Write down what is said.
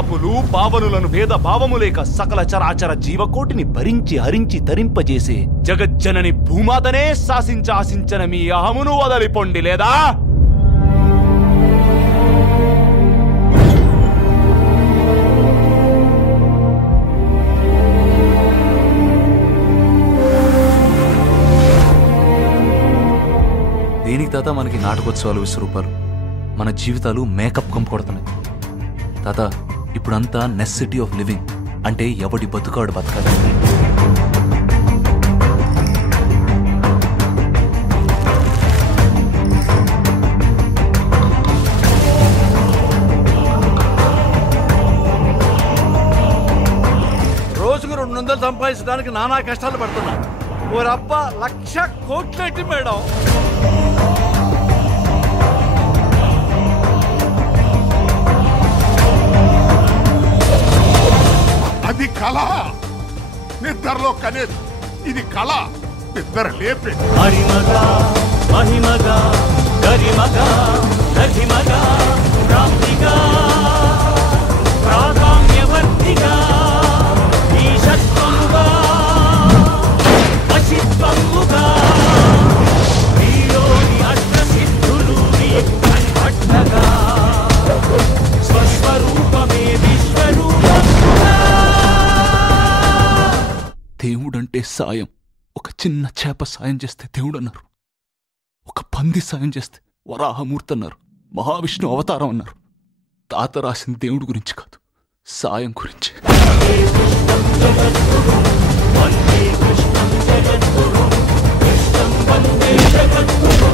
పాపులు పావనులను భేద భావము లేక సకల చరాచర జీవకోటిని భరించి హరించి తరింపజేసే జగజ్జనని భూమాతనే శాసించాసించన మీ అహమును వదలిపొండి లేదా? దేనికి తాత మనకి నాటకోత్సవాలు, విశ్వరూపాలు? మన జీవితాలు మేకప్ కం కొడుతున్నాయి తాత. ఇప్పుడంతా నెసెసిటీ ఆఫ్ లివింగ్, అంటే ఎవడి బతుకాడు బతకాలి. రోజుకు 200 సంపాదించడానికి నానా కష్టాలు పడుతున్నా. ఓరబ్బ 1,00,000 కోట్లేంటి మేడం? అది కళ, నిద్రలో కనేది. ఇది కళ, నిద్ర లేపే. హరిమగా మహిమగా గరిమగా రథిమగా ప్రాప్తిగా ప్రాధాన్యవర్తిగా ఈశత్వముగా వశిత్వముగా వీరోని అష్టసిద్ధులు కన్పట్టగా స్వస్వరూపమే విశ్వరూపముగా. దేవుడంటే సాయం. ఒక చిన్న చేప సాయం చేస్తే దేవుడు అన్నారు. ఒక పంది సాయం చేస్తే వరాహమూర్తి అన్నారు. మహావిష్ణు అవతారం అన్నారు. తాత రాసిన దేవుడి గురించి కాదు, సాయం గురించి. వందే కృష్ణం జగద్గురు కృష్ణం వందే జగద్గురు